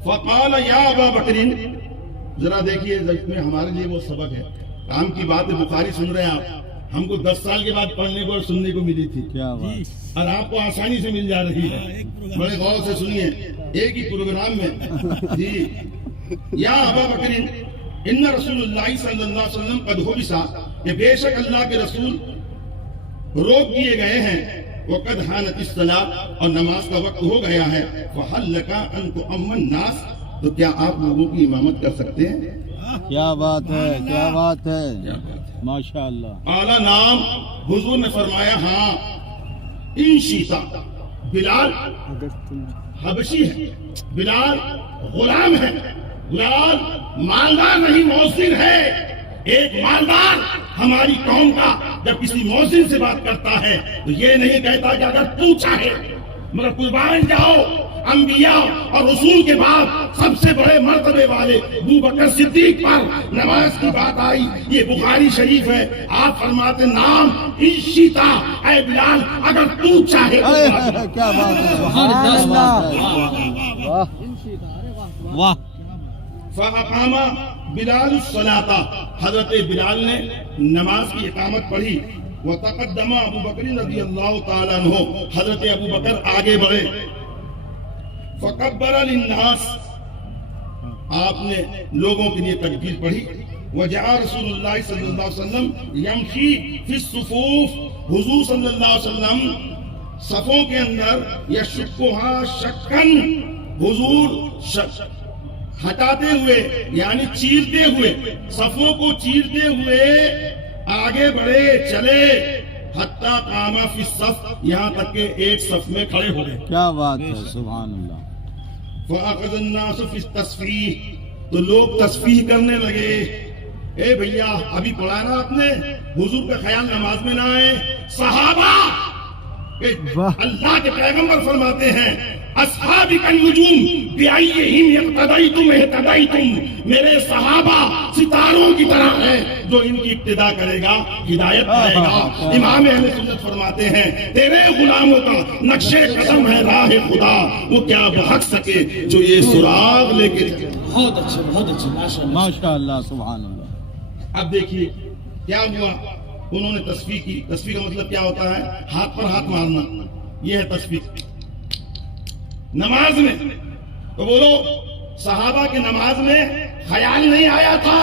فقال یا ابا بکر، ذرا دیکھیے اس میں ہمارے لیے وہ سبق ہے، کام کی بات ہے، بخاری سن رہے ہیں آپ، ہم کو 10 سال کے بعد پڑھنے کو اور سننے کو ملی تھی، کیا بات، اور آپ کو آسانی سے مل جا رہی ہے، بڑے غور سے سنیے ایک ہی پروگرام میں۔ جی یا ابا بکر ان رسول اللہ صلی اللہ علیہ وسلم قد حبسا، کہ بے شک اللہ کے رسول روک دیے گئے ہیں، وقد حانت الصلاۃ، اور نماز کا وقت ہو گیا ہے، فہل لک ان تؤم الناس، تو کیا آپ لوگوں کی امامت کر سکتے ہیں؟ کیا بات ہے، کیا بات ہے، ماشاء اللہ۔ اعلیٰ نام، حضور نے فرمایا ہاں ان شیتا، بلال حبشی ہے، بلال غلام ہے، بلال مالدار نہیں مؤذن ہے۔ ایک مالدار ہماری قوم کا جب کسی مؤذن سے بات کرتا ہے تو یہ نہیں کہتا کہ اگر تو چاہے، مگر قربان جاؤ، انبیاء اور رسول کے بعد سب سے بڑے مرتبے والے ابو بکر صدیق پر نماز کی بات آئی، یہ بخاری شریف ہے۔ آپ فرماتے نام ان شیتا، اے بلال اگر تو چاہے۔ کیا بات ہے، واہ، فاقام بلال الصلاۃ، حضرت بلال نے نماز کی اقامت پڑھی۔ وتقدم ابو بکر رضی اللہ تعالی عنہ، حضرت ابو بکر آگے بڑھے۔ فکبر للناس، آپ نے لوگوں کے لیے تکبیر پڑھی۔ وجاء رسول اللہ صلی اللہ علیہ وسلم یمشی فی الصفوف، حضور صلی اللہ علیہ وسلم صفوں کے اندر یشقھا شکن، حضور ہٹاتے ہوئے یعنی چیرتے ہوئے، صفوں کو چیرتے ہوئے آگے بڑھے چلے، حتیٰ قام فی الصف، یہاں تک کہ ایک صف میں کھڑے ہو گئے۔ کیا بات ہے، سبحان اللہ۔ فأخذ الناس فی التصفیح، تو لوگ تصفیح کرنے لگے۔ اے بھیا ابھی پڑھا نا آپ نے، حضور کا خیال نماز میں نہ آئے، صحابہ اللہ کے پیغمبر فرماتے ہیں اصحابی النجوم بأیہم اقتدیتم اہتدیتم، میرے صحابہ ستاروں کی طرح ہیں، جو ان کی اقتداء کرے گا ہدایت پائے گا۔ امام اہل سنت فرماتے ہیں تیرے غلاموں کا نقش قدم ہے راہ خدا، وہ کیا بہک سکے جو یہ سراغ لے کے چلے۔ بہت اچھے، بہت اچھے، ماشاء اللہ، سبحان اللہ۔ اب دیکھیے کیا ہوا، انہوں نے تصفیح کی۔ تصفیح کا مطلب کیا ہوتا ہے؟ ہاتھ پر ہاتھ مارنا، یہ ہے تصفیح نماز میں۔ تو بولو صحابہ کی نماز میں خیال نہیں آیا تھا،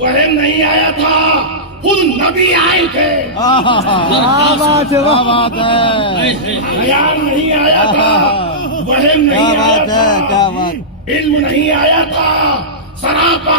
وہم نہیں آیا تھا، خود نبی آئے تھے، خیال نہیں آیا تھا، وہم نہیں آیا تھا، علم نہیں آیا تھا، سراپا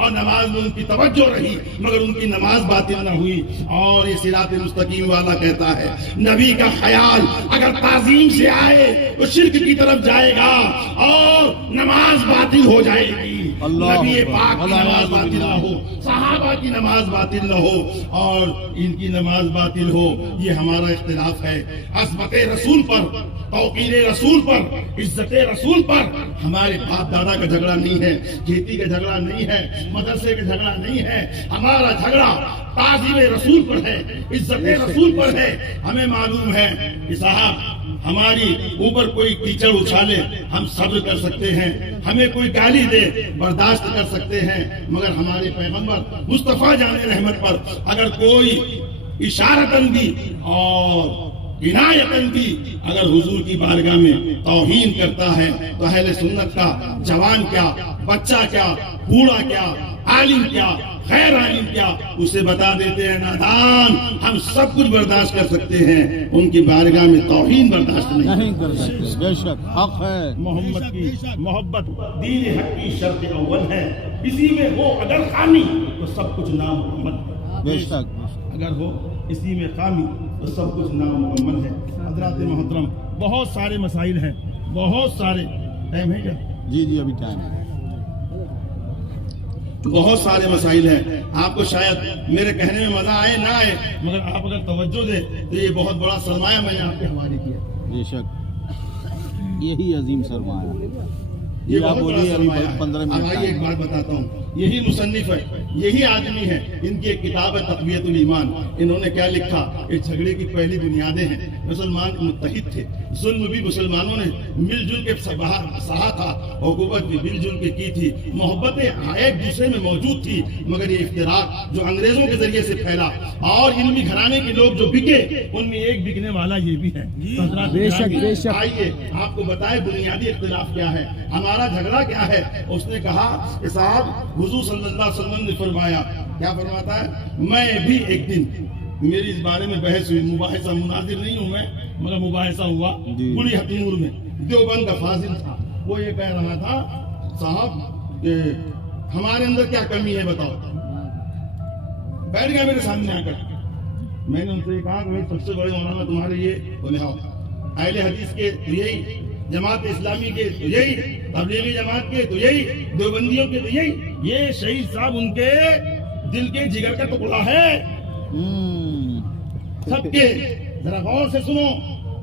اور نماز میں ان کی توجہ رہی مگر ان کی نماز باطل نہ ہوئی. اور یہ صراط مستقیم والا کہتا ہے نبی کا خیال اگر تعظیم سے آئے تو شرک کی طرف جائے گا اور نماز باطل ہو جائے گی. نبی پاک کی نماز باطل نہ ہو, صحابہ کی نماز باطل نہ ہو اور ان کی نماز باطل ہو, یہ ہمارا اختلاف ہے. عظمت رسول پر, توقیر رسول پر, عزت رسول پر ہمارے باپ دادا کا جھگڑا نہیں ہے, کھیتی کا جھگڑا نہیں ہے, مدرسے کا جھگڑا نہیں ہے. ہمارا جھگڑا تعظیم رسول پر ہے, عزت رسول پر ہے. ہمیں معلوم ہے کہ صاحب ہماری اوپر کوئی کیچڑ اچھالے ہم صبر کر سکتے ہیں, ہمیں کوئی گالی دے برداشت کر سکتے ہیں, مگر ہمارے پیغمبر مصطفیٰ جان رحمت پر اگر کوئی اشارتاً بھی اور عنایتاً بھی اگر حضور کی بارگاہ میں توہین کرتا ہے تو اہل سنت کا جوان کیا, بچہ کیا, بوڑھا کیا, عالم کیا, غیر عالم کیا, اسے بتا دیتے ہیں نادان, ہم سب کچھ برداشت کر سکتے ہیں, ان کی بارگاہ میں توہین برداشت نہیں کر سکتے. بے شک حق ہے. محمد کی محبت دین حق کی شرط اول ہے. اسی میں ہو اگر خامی تو سب کچھ نامکمل. بے شک اگر ہو اسی میں خامی تو سب کچھ نامکمل ہے. حضرات محترم بہت سارے مسائل ہیں, بہت سارے. ٹائم ہے کیا؟ جی جی ابھی ٹائم ہے. بہت سارے مسائل ہیں. آپ کو شاید میرے کہنے میں مزہ آئے نہ آئے, مگر آپ اگر توجہ دیں تو یہ بہت بڑا سرمایہ میں نے آپ کے حوالے کیا. بے شک یہی عظیم سرمایہ. یہ آپ بہت بڑا بولیے ابھی سرمایہ ہے. 15 اب منٹ. آئیے ایک بات بتاتا ہوں, یہی مصنف ہے, یہی آدمی ہے, ان کی ایک کتاب ہے تقویت الایمان. انہوں نے کیا لکھا, اس جھگڑے کی پہلی بنیادیں ہیں مسلمان متحد تھے, ظلم بھی مسلمانوں نے مل جل کے سہا تھا, حکومت بھی مل جل کے کی تھی, محبتیں ایک دوسرے میں موجود تھی, مگر یہ افتراق جو انگریزوں کے ذریعے سے پھیلا اور علمی گھرانے کے لوگ جو بکے ان میں ایک بکنے والا یہ بھی ہے. آئیے آپ کو بتائے بنیادی اختلاف کیا ہے, ہمارا جھگڑا کیا ہے. اس نے کہا کہ صاحب حضور صلی اللہ علیہ وسلم نے فرمایا, کیا فرماتا ہے, میں بھی ایک دن, میری اس بارے میں بحث ہوئی, مباحثہ مناظر نہیں ہوں میں مگر مباحثہ ہوا بڑی حتنور میں. دیوبند کا فاضل تھا, وہ یہ کہہ رہا تھا صاحب کہ ہمارے اندر کیا کمی ہے بتاؤ. بیٹھ گیا میرے سامنے آ کر. میں نے ان سے کہا کہ سب سے بڑے مولانا تمہارے یہ بولے ہاں اہل حدیث کے تو یہی, جماعت اسلامی کے تو یہی, تبلیغی جماعت کے تو یہی, دیوبندیوں کے تو یہی. یہ شہید صاحب ان کے دل کے جگر کا ٹکڑا ہے. سب کے ذرا غور سے سنو,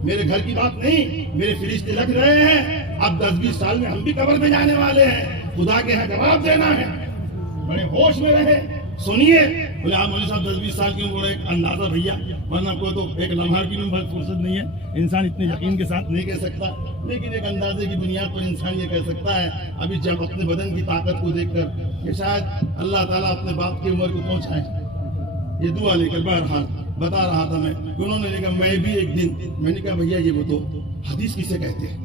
میرے گھر کی بات نہیں, میرے فرشتے لگ رہے ہیں. اب 10-20 سال میں ہم بھی قبر میں جانے والے ہیں, خدا کے یہاں جواب دینا ہے. بڑے ہوش میں رہے, سنیے. بولے آپ مولوی صاحب 10-20 سال کی عمر, ایک اندازہ بھیا, ورنہ کوئی تو ایک لمحہ کی بھی فرصت نہیں ہے. انسان اتنے یقین کے ساتھ نہیں کہہ سکتا, لیکن ایک اندازے کی بنیاد پر انسان یہ کہہ سکتا ہے ابھی جب اپنے بدن کی طاقت کو دیکھ کر کہ شاید اللہ تعالیٰ اپنے باپ کی عمر کو پہنچائے. یہ دعا لے کر بہرحال بتا رہا تھا میں کہ انہوں نے کہا میں بھی ایک دن, میں نے کہا بھیا یہ وہ تو حدیث کسے کہتے ہیں.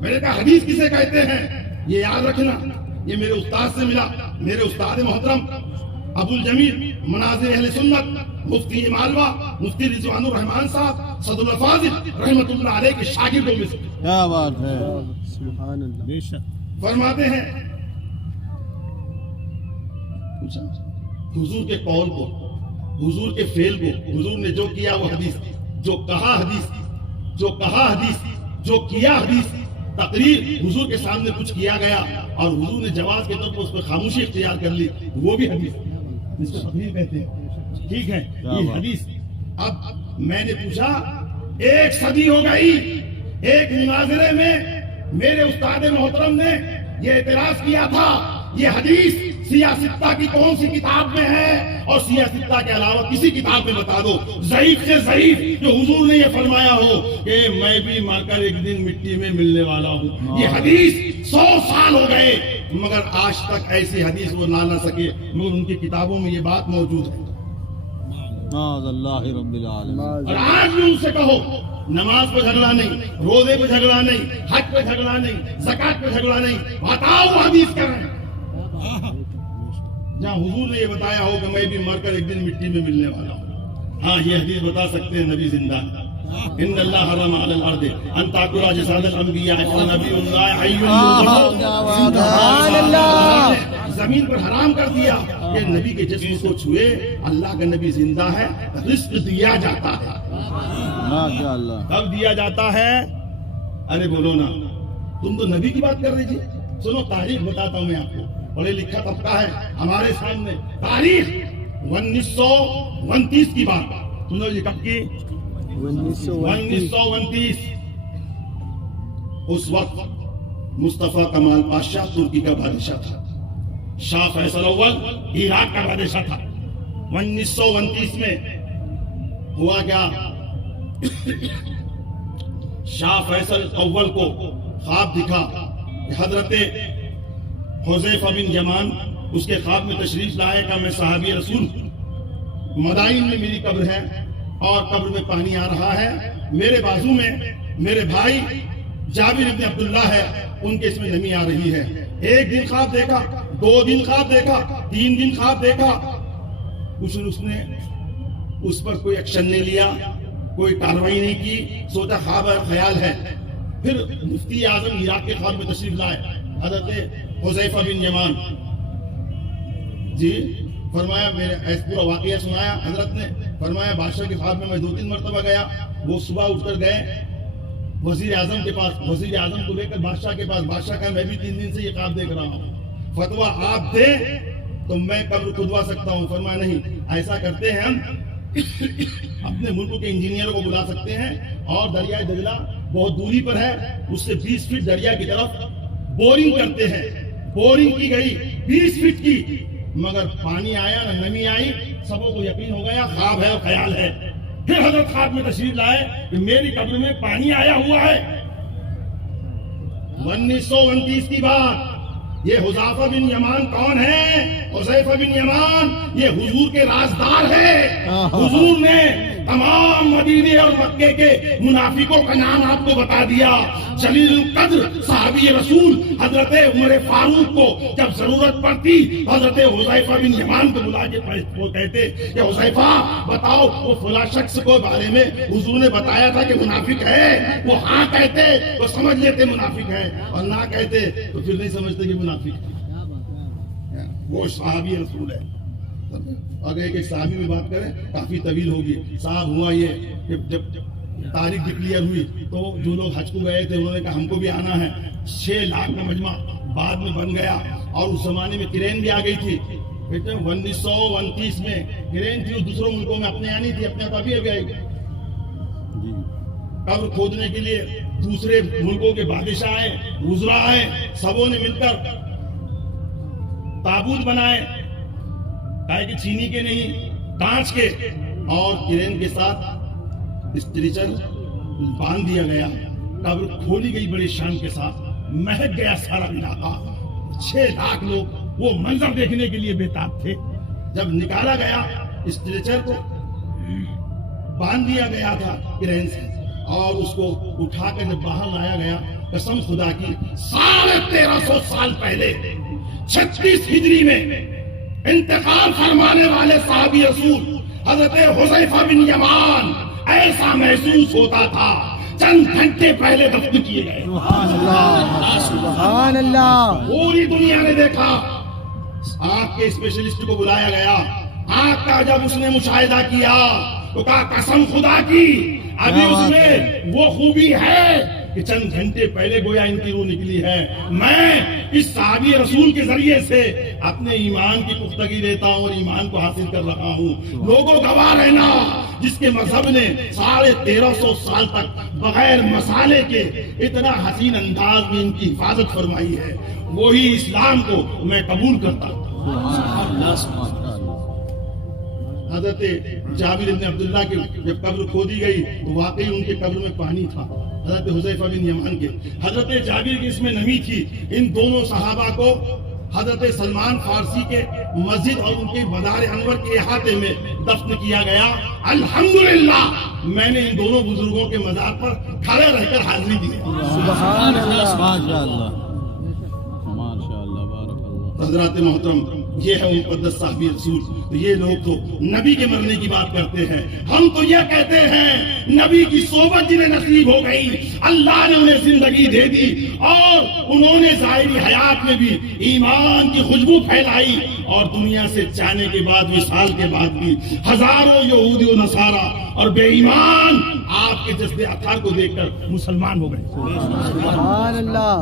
میں نے کہا حدیث کسے کہتے ہیں, یہ یاد رکھنا. یہ میرے استاد سے ملا, میرے استاد محترم ابو الجمیل مناظر اہل سنت مفتی مالوا مفتی رضوان الرحمان صاحب صدر الفاضل رحمت اللہ علیہ کے شاگردوں میں سے. کیا بات ہے. سبحان اللہ. بے شک فرماتے ہیں حضور کے قول کو, حضور کے فعل کو, حضور نے جو کیا وہ حدیث, جو کہا حدیث, جو کہا حدیث, جو کیا حدیث. تقریر حضور کے سامنے کچھ کیا گیا اور حضور نے جواز کے طور پر اس پر خاموشی اختیار کر لی, وہ بھی حدیث, جس کو تقریر کہتے ہیں. ٹھیک ہے یہ حدیث. اب میں نے پوچھا, 1 صدی ہو گئی, ایک مناظرے میں میرے استاد محترم نے یہ اعتراض کیا تھا یہ حدیث سیاستہ کی کون سی کتاب میں ہے, اور سیاستہ کے علاوہ کسی کتاب میں بتا دو ضعیف سے ضعیف جو حضور نے یہ فرمایا ہو کہ میں بھی مر کر ایک دن مٹی میں ملنے والا ہوں. یہ حدیث 100 سال ہو گئے مگر آج تک ایسی حدیث وہ لا سکے, مگر ان کی کتابوں میں یہ بات موجود ہے. اللہ رب العالمین. اور آج بھی ان سے کہو نماز پہ جھگڑا نہیں, روزے پہ جھگڑا نہیں, حج پہ جھگڑا نہیں, زکات پہ جھگڑا نہیں, بتاؤ حدیث کر رہے ہیں جہاں حضور نے یہ بتایا ہو کہ میں بھی مر کر ایک دن مٹی میں ملنے والا ہوں. ہاں یہ حدیث بتا سکتے ہیں نبی زندہ. ان اللہ حرم علی الارض ان تاکل اجساد الانبیاء والنبی اللہ حی. سبحان اللہ. زمین پر حرام کر دیا کہ نبی کے جسم کو چھوئے. اللہ کا نبی زندہ ہے, رزق دیا جاتا ہے. ماشاء اللہ. کب دیا جاتا ہے؟ ارے بولو نا, تم تو نبی کی بات کر رہی تھی. سنو تاریخ بتاتا ہوں میں آپ کو, پڑھے لکھا طبقہ ہے ہمارے سامنے. تاریخ 1929 کی بات. سنو یہ کب کی؟ 1929. اس وقت مصطفیٰ کمال پاشا ترکی کا بادشاہ تھا, شاہ فیصل اول عراق کا بادشاہ تھا. 1929 میں ہوا کیا, شاہ فیصل اول کو خواب دکھا کہ حضرت حذیفہ بن یمان اس کے خواب میں تشریف لائے کہ میں صحابی رسول, مدائن میں میری قبر ہے اور قبر میں پانی آ رہا ہے, میرے بازو میں میرے بھائی جابر بن عبداللہ ہے, ان کے اس میں نمی آ رہی ہے. ایک دن خواب دیکھا, 2 دن خواب دیکھا, 3 دن خواب دیکھا, کچھ اس نے اس پر کوئی ایکشن نہیں لیا, کوئی کاروائی نہیں کی, سوچا خواب خیال ہے. پھر مفتی اعظم عراق کے خواب میں تشریف لائے حضرت حذیفہ بن یمان جی. فرمایا میرے ایسا پورا واقعہ سنایا حضرت نے. فرمایا بادشاہ کے خواب میں 2-3 مرتبہ گیا. وہ صبح اٹھ کر گئے وزیر اعظم کے پاس, وزیر اعظم کو لے کر بادشاہ کے پاس. بادشاہ کا میں بھی 3 دن سے یہ خواب دیکھ رہا ہوں, فتویٰ آپ دیں تو میں قبر کھدوا سکتا ہوں. فرمایا نہیں, ایسا کرتے ہیں ہم اپنے ملک کے انجینئروں کو بلا سکتے ہیں اور دریائے دجلہ بہت دوری پر ہے, اس سے 20 فٹ دریا کی طرف بورنگ کرتے ہیں. بورنگ کی گئی 20 فٹ کی, مگر پانی آیا نہ نمی آئی. سبوں کو یقین ہو گیا خواب ہے اور خیال ہے. پھر حضرت خواب میں تشریف لائے کہ میری قبر میں پانی آیا ہوا ہے. 1929 کی بات. یہ حذیفہ بن یمان کون ہے؟ حذیفہ بن یمان یہ حضور کے رازدار ہے. حضور نے تمام مدینے اور مکے کے منافقوں کا نام آپ کو بتا دیا. جلیل القدر صحابی رسول حضرت عمر فاروق کو جب ضرورت پڑتی حضرت حذیفہ بن یمان کو بلا کے وہ کہتے کہ حذیفہ بتاؤ وہ فلاں شخص کو بارے میں حضور نے بتایا تھا کہ منافق ہے. وہ ہاں کہتے تو سمجھ لیتے منافق ہے, اور نہ کہتے تو پھر نہیں سمجھتے کہ منافق ہے. وہ صحابی رسول ہے. اگر ایک صحابی میں بات کریں کافی طویل ہوگی. صاحب ہوا یہ کہ جب تاریخ ڈکلیئر ہوئی تو جو لوگ حج کو گئے تھے انہوں نے کہا ہم کو بھی آنا ہے. 6 لاکھ کا مجمع بعد میں بن گیا, اور اس زمانے میں کرین بھی آ گئی تھی. 1929 میں کرین تھی, دوسروں ملکوں میں اپنے آنی تھی, اپنے ابھی آئی. قبر کھودنے کے لیے دوسرے ملکوں کے بادشاہ آئے, وزراء آئے, سبوں نے مل کر تابوت بنائے, کائے کہ چینی کے نہیں کانچ کے, اور کرین کے ساتھ اسٹریچر باندھ دیا گیا. قبر کھولی گئی بڑی شان کے ساتھ, مہک گیا سارا علاقہ. 6 لاکھ لوگ وہ منظر دیکھنے کے لیے بےتاب تھے. جب نکالا گیا اسٹریچر کو باندھ دیا گیا تھا کرین سے, اور اس کو اٹھا کر جب باہر لایا گیا, قسم خدا کی 1350 سال پہلے 36 ہجری میں انتقال فرمانے والے صحابی رسول حضرت حذیفہ بن یمان ایسا محسوس ہوتا تھا چند گھنٹے پہلے دفن کیے گئے. سبحان اللہ. پوری دنیا نے دیکھا. آنکھ کے اسپیشلسٹ کو بلایا گیا. آنکھ کا جب اس نے مشاہدہ کیا تو کہا قسم خدا کی ابھی اس میں وہ خوبی ہے کہ چند گھنٹے پہلے گویا ان کی روح نکلی ہے. میں اس صحابی رسول کے ذریعے سے اپنے ایمان کی پختگی دیتا ہوں اور ایمان کو حاصل کر رہا ہوں. لوگوں گواہ رہنا, جس کے مذہب نے 1350 سال تک بغیر مسالے کے اتنا حسین انداز میں ان کی حفاظت فرمائی ہے, وہی اسلام کو میں قبول کرتا ہوں. حضرت جابر بن عبداللہ کی جب قبر کھودی گئی تو واقعی ان کے قبر میں پانی تھا. حضرت حذیفہ بن یمان کے, حضرت جابر کی اس میں نمی تھی. ان دونوں صحابہ کو حضرت سلمان فارسی کے مسجد اور ان کے مدار انور کے احاطے میں دفن کیا گیا. الحمدللہ میں نے ان دونوں بزرگوں کے مزار پر کھڑے رہ کر حاضری دی. سبحان اللہ, ماشاء اللہ, ماشاء اللہ, بارک اللہ. حضرات محترم, یہ ہے مقدس صحابی رسول. تو یہ لوگ تو نبی کے مرنے کی بات کرتے ہیں. ہم تو یہ کہتے ہیں نبی کی صحبت جنہیں نصیب ہو گئی, اللہ نے انہیں زندگی دے دی اور انہوں نے ظاہری حیات میں بھی ایمان کی خوشبو پھیلائی, اور دنیا سے جانے کے بعد وصال کے بعد بھی ہزاروں یہودی و نصارہ اور بے ایمان آپ کے جذبے اطہار کو دیکھ کر مسلمان ہو گئے. سبحان اللہ.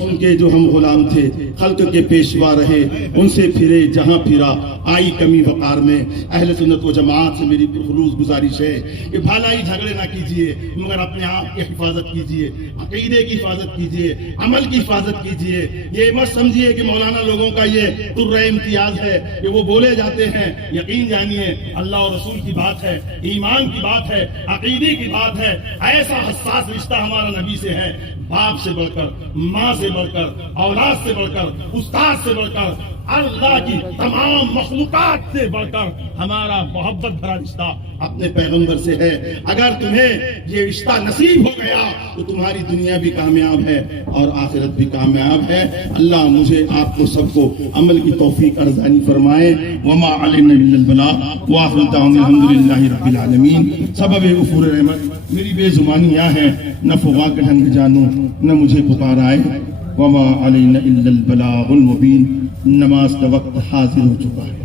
ان کے جو ہم غلام تھے خلق کے پیشوا رہے, ان سے پھرے جہاں پھرا آئی کمی وقار میں. اہل سنت و جماعت سے میری خلوص گزارش ہے کہ بھلائی جھگڑے نہ کیجیے مگر اپنے آپ کی حفاظت کیجیے, عقیدے کی حفاظت کیجیے, عمل کی حفاظت کیجیے. یہ مت سمجھیے کہ مولانا لوگوں کا یہ تر امتیاز ہے کہ وہ بولے جاتے ہیں. یقین جانیے اللہ اور رسول کی بات ہے, ایمان کی بات ہے, عقیدے کی بات ہے. ایسا حساس رشتہ ہمارا نبی سے ہے, باپ سے بڑھ کر, ماں سے بڑھ کر, اولاد سے بڑھ کر, استاد سے بڑھ کر, اللہ کی تمام مخلوقات سے بڑھ کر ہمارا محبت بھرا رشتہ اپنے پیغمبر سے ہے. اگر تمہیں یہ رشتہ نصیب ہو گیا تو تمہاری دنیا بھی کامیاب ہے اور آخرت بھی کامیاب ہے. اللہ مجھے آپ کو سب کو عمل کی توفیق ارزانی فرمائے. وما علینا الا البلاغ وآخر دعوانا الحمدللہ رب العالمین. سبب غفور رحمت میری بے زبانی یہ ہے, نہ فغا کا ڈھنگ جانوں نہ مجھے پکار آئے. وما علینا الا البلاغ المبین. نماز کا وقت حاضر ہو چکا ہے.